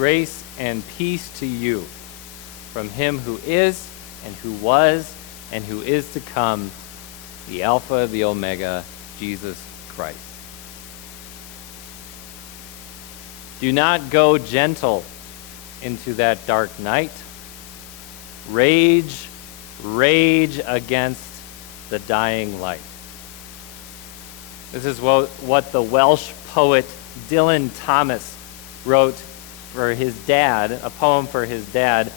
Grace and peace to you from him who is, and who was, and who is to come, the Alpha, the Omega, Jesus Christ. Do not go gentle into that dark night. Rage against the dying light. This is what the Welsh poet Dylan Thomas wrote for his dad, a poem for his dad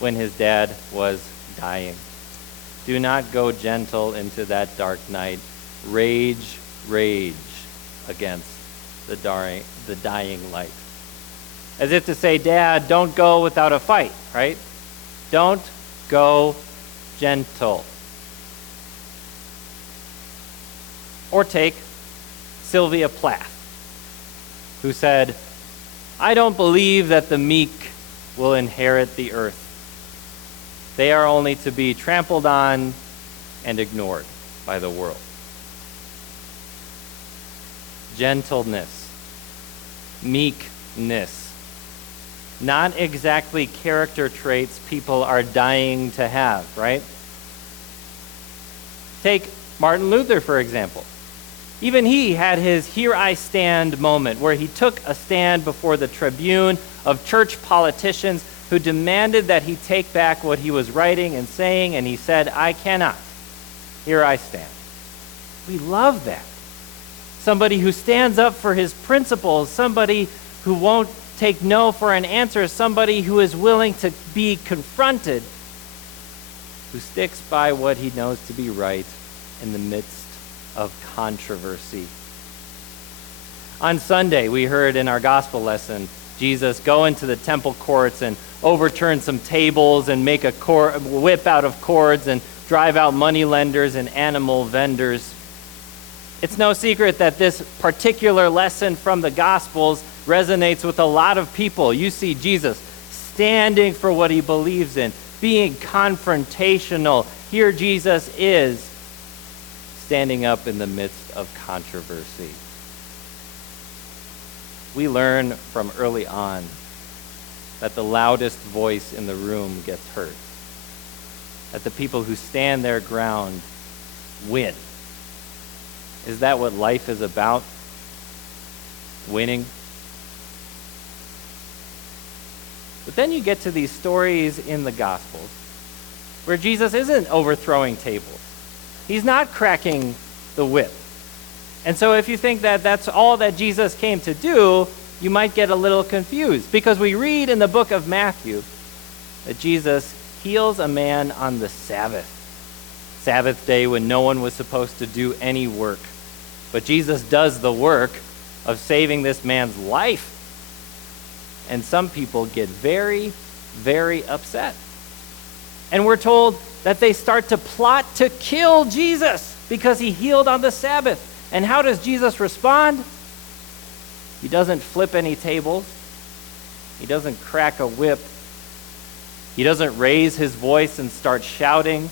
when his dad was dying. Do not go gentle into that dark night. Rage against the dying light. As if to say, Dad, don't go without a fight, right? Don't go gentle. Or take Sylvia Plath, who said, I don't believe that the meek will inherit the earth. They are only to be trampled on and ignored by the world. Gentleness, meekness, not exactly character traits people are dying to have, right? Take Martin Luther, for example. Even he had his here I stand moment where he took a stand before the tribune of church politicians who demanded that he take back what he was writing and saying, and he said, I cannot. Here I stand. We love that. Somebody who stands up for his principles, somebody who won't take no for an answer, somebody who is willing to be confronted, who sticks by what he knows to be right in the midst of controversy. On Sunday, we heard in our gospel lesson, Jesus go into the temple courts and overturn some tables and make a whip out of cords and drive out money lenders and animal vendors. It's no secret that this particular lesson from the Gospels resonates with a lot of people. You see Jesus standing for what he believes in, being confrontational. Here Jesus is standing up in the midst of controversy. We learn from early on that the loudest voice in the room gets heard, that the people who stand their ground win. Is that what life is about? Winning? But then you get to these stories in the Gospels where Jesus isn't overthrowing tables. He's not cracking the whip. And so if you think that that's all that Jesus came to do, you might get a little confused, because we read in the book of Matthew that Jesus heals a man on the Sabbath day when no one was supposed to do any work. But Jesus does the work of saving this man's life. And some people get very, very upset. And we're told that they start to plot to kill Jesus because he healed on the Sabbath. And how does Jesus respond? He doesn't flip any tables. He doesn't crack a whip. He doesn't raise his voice and start shouting.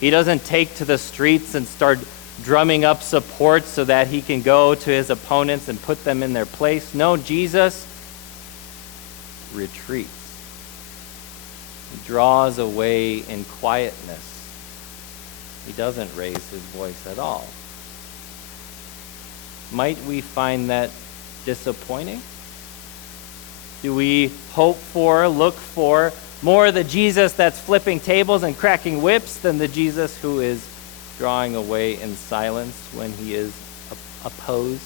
He doesn't take to the streets and start drumming up support so that he can go to his opponents and put them in their place. No, Jesus retreats. He draws away in quietness. He doesn't raise his voice at all. Might we find that disappointing? Do we look for more the Jesus that's flipping tables and cracking whips than the Jesus who is drawing away in silence when he is opposed?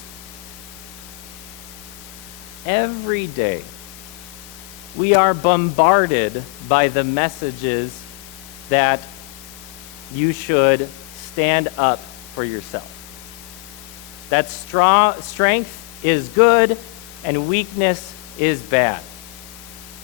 Every day, we are bombarded by the messages that you should stand up for yourself. That strength is good and weakness is bad.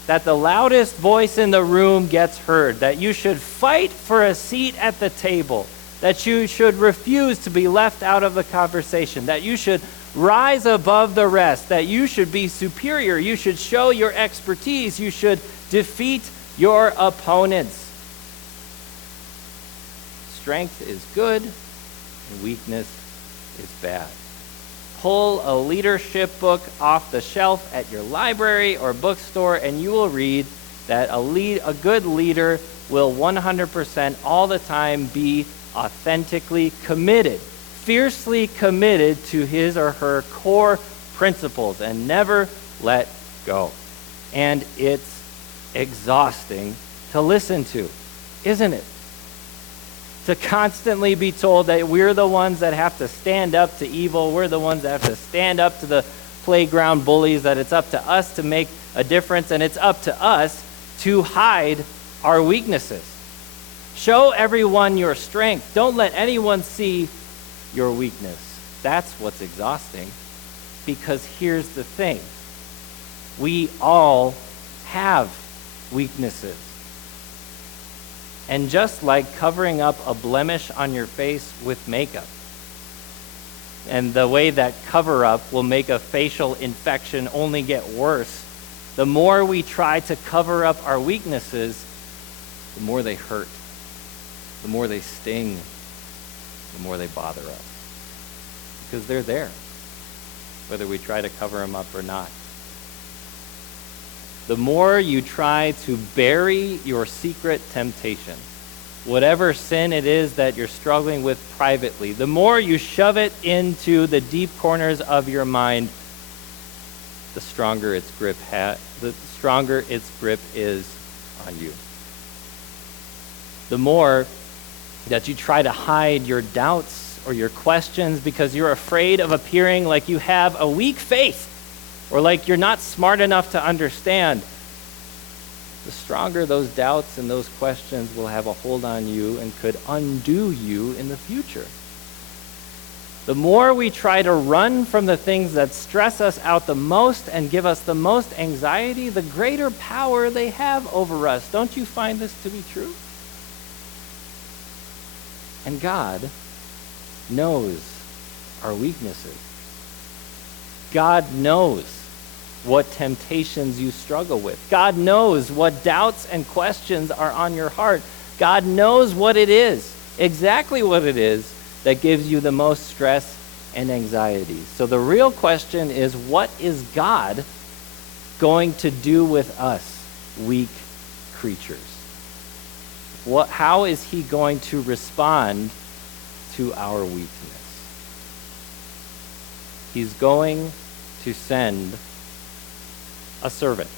That the loudest voice in the room gets heard. That you should fight for a seat at the table. That you should refuse to be left out of the conversation. That you should rise above the rest. That you should be superior. You should show your expertise. You should defeat your opponents. Strength is good and weakness is bad. pull a leadership book off the shelf at your library or bookstore, and you will read that a good leader will 100% all the time be authentically committed, fiercely committed to his or her core principles and never let go. And it's exhausting to listen to, isn't it? To constantly be told that we're the ones that have to stand up to evil, we're the ones that have to stand up to the playground bullies, that it's up to us to make a difference, and it's up to us to hide our weaknesses. Show everyone your strength. Don't let anyone see your weakness. That's what's exhausting, because here's the thing. We all have weaknesses. And just like covering up a blemish on your face with makeup, and the way that cover-up will make a facial infection only get worse, the more we try to cover up our weaknesses, the more they hurt, the more they sting, the more they bother us. Because they're there, whether we try to cover them up or not. The more you try to bury your secret temptation, whatever sin it is that you're struggling with privately, the more you shove it into the deep corners of your mind, the stronger its grip is on you. The more that you try to hide your doubts or your questions because you're afraid of appearing like you have a weak faith, or like you're not smart enough to understand, the stronger those doubts and those questions will have a hold on you and could undo you in the future. The more we try to run from the things that stress us out the most and give us the most anxiety, the greater power they have over us. Don't you find this to be true? And God knows our weaknesses. God knows what temptations you struggle with. God knows what doubts and questions are on your heart. God knows what it is, exactly what it is, that gives you the most stress and anxiety. So the real question is, what is God going to do with us, weak creatures? How is he going to respond to our weakness? He's going to send a servant.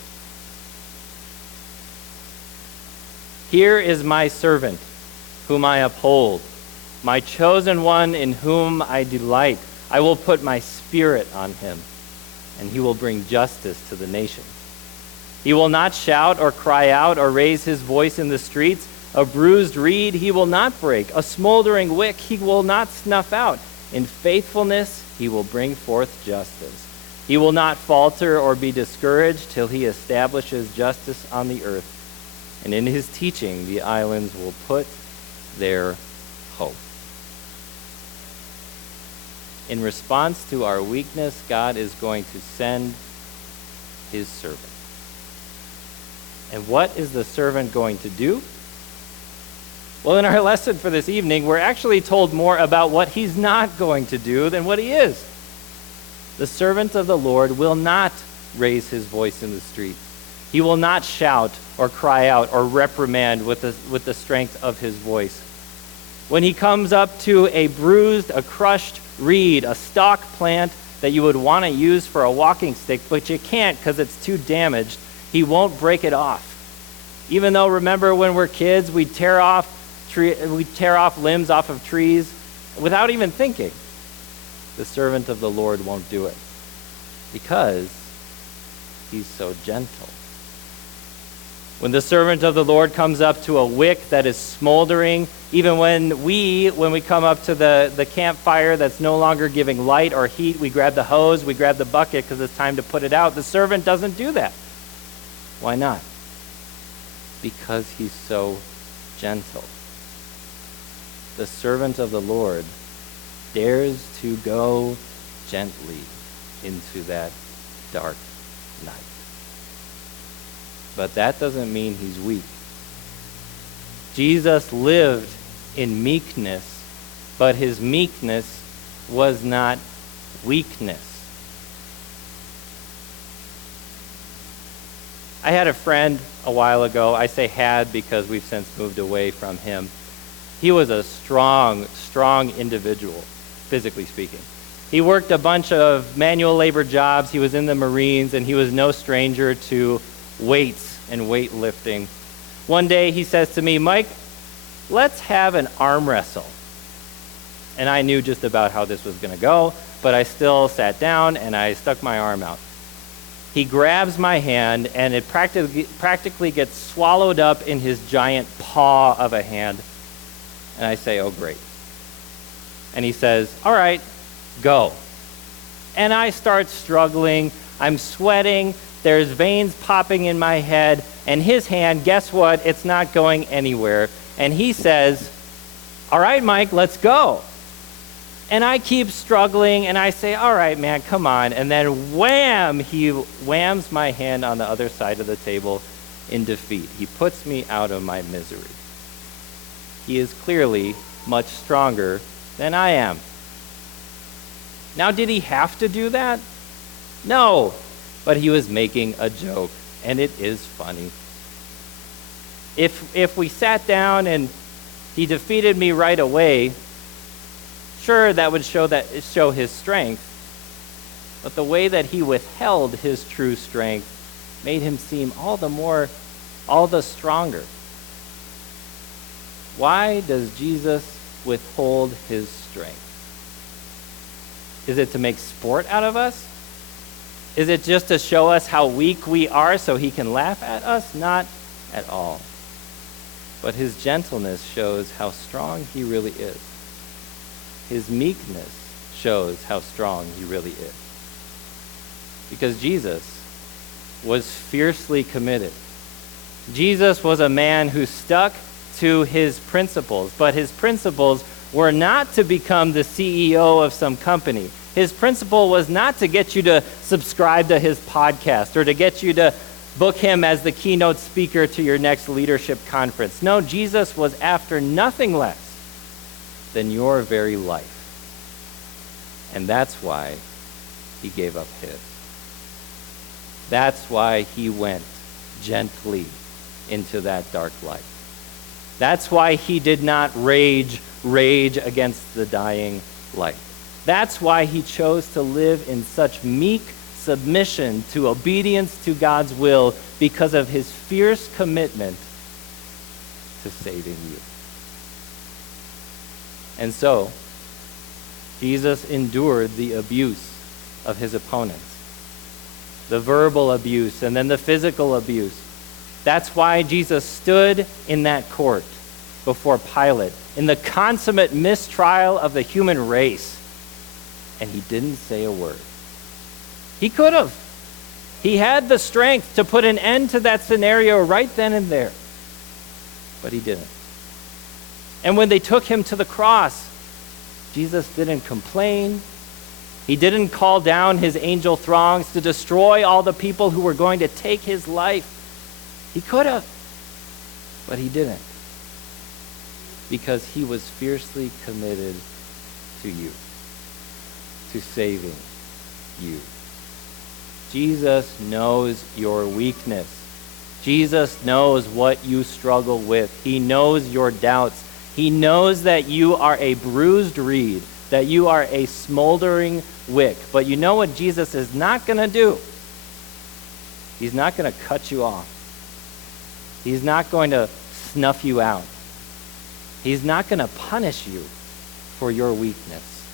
Here is my servant, whom I uphold, my chosen one in whom I delight. I will put my spirit on him, and he will bring justice to the nations. He will not shout or cry out or raise his voice in the streets. A bruised reed he will not break. A smoldering wick he will not snuff out. In faithfulness he will bring forth justice. He will not falter or be discouraged till he establishes justice on the earth. And in his teaching, the islands will put their hope. In response to our weakness, God is going to send his servant. And what is the servant going to do? Well, in our lesson for this evening, we're actually told more about what he's not going to do than what he is. The servant of the Lord will not raise his voice in the streets. He will not shout or cry out or reprimand with the strength of his voice. When he comes up to a bruised, a crushed reed, a stalk plant that you would want to use for a walking stick, but you can't because it's too damaged, he won't break it off. Even though, remember when we're kids, we tear off limbs off of trees without even thinking. The servant of the Lord won't do it because he's so gentle. When the servant of the Lord comes up to a wick that is smoldering, even when we come up to the campfire that's no longer giving light or heat, we grab the hose, we grab the bucket because it's time to put it out. The servant doesn't do that. Why not? Because he's so gentle. The servant of the Lord dares to go gently into that dark night. But that doesn't mean he's weak. Jesus lived in meekness, but his meekness was not weakness. I had a friend a while ago. I say had because we've since moved away from him. He was a strong individual, physically speaking. He worked a bunch of manual labor jobs. He was in the Marines, and he was no stranger to weights and weightlifting. One day he says to me, "Mike, let's have an arm wrestle." And I knew just about how this was going to go, but I still sat down and I stuck my arm out. He grabs my hand, and it practically gets swallowed up in his giant paw of a hand. And I say, "Oh, great." And he says, "All right, go." And I start struggling. I'm sweating. There's veins popping in my head. And his hand, guess what? It's not going anywhere. And he says, "All right, Mike, let's go." And I keep struggling, and I say, "All right, man, come on." And then wham, he whams my hand on the other side of the table in defeat. He puts me out of my misery. He is clearly much stronger than I am. Now, did he have to do that? No, but he was making a joke, and it is funny. If we sat down and he defeated me right away, sure, that would show his strength, but the way that he withheld his true strength made him seem all the stronger. Why does Jesus withhold his strength? Is it to make sport out of us? Is it just to show us how weak we are so he can laugh at us? Not at all. But his gentleness shows how strong he really is. His meekness shows how strong he really is. Because Jesus was fiercely committed. Jesus was a man who stuck to his principles, but his principles were not to become the CEO of some company. His principle was not to get you to subscribe to his podcast or to get you to book him as the keynote speaker to your next leadership conference. No, Jesus was after nothing less than your very life. And that's why he gave up his. That's why he went gently into that dark light. That's why he did not rage against the dying light. That's why he chose to live in such meek submission to obedience to God's will, because of his fierce commitment to saving you. And so, Jesus endured the abuse of his opponents, the verbal abuse and then the physical abuse. That's why Jesus stood in that court before Pilate in the consummate mistrial of the human race, and he didn't say a word. He could have. He had the strength to put an end to that scenario right then and there, but he didn't. And when they took him to the cross, Jesus didn't complain. He didn't call down his angel throngs to destroy all the people who were going to take his life. He could have, but he didn't, because he was fiercely committed to you, to saving you. Jesus knows your weakness. Jesus knows what you struggle with. He knows your doubts. He knows that you are a bruised reed, that you are a smoldering wick. But you know what Jesus is not going to do? He's not going to cut you off. He's not going to snuff you out. He's not going to punish you for your weakness.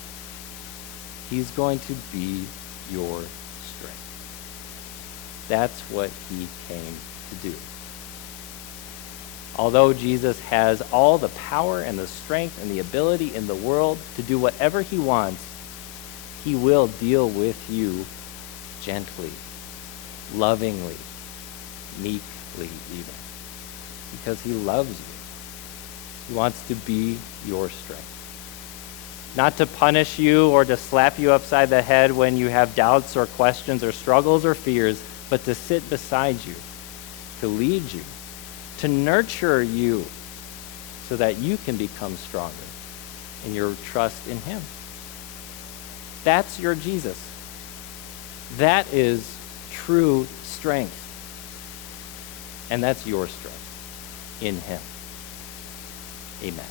He's going to be your strength. That's what he came to do. Although Jesus has all the power and the strength and the ability in the world to do whatever he wants, he will deal with you gently, lovingly, meekly even, because he loves you. He wants to be your strength. Not to punish you or to slap you upside the head when you have doubts or questions or struggles or fears, but to sit beside you, to lead you, to nurture you so that you can become stronger in your trust in him. That's your Jesus. That is true strength. And that's your strength in him. Amen.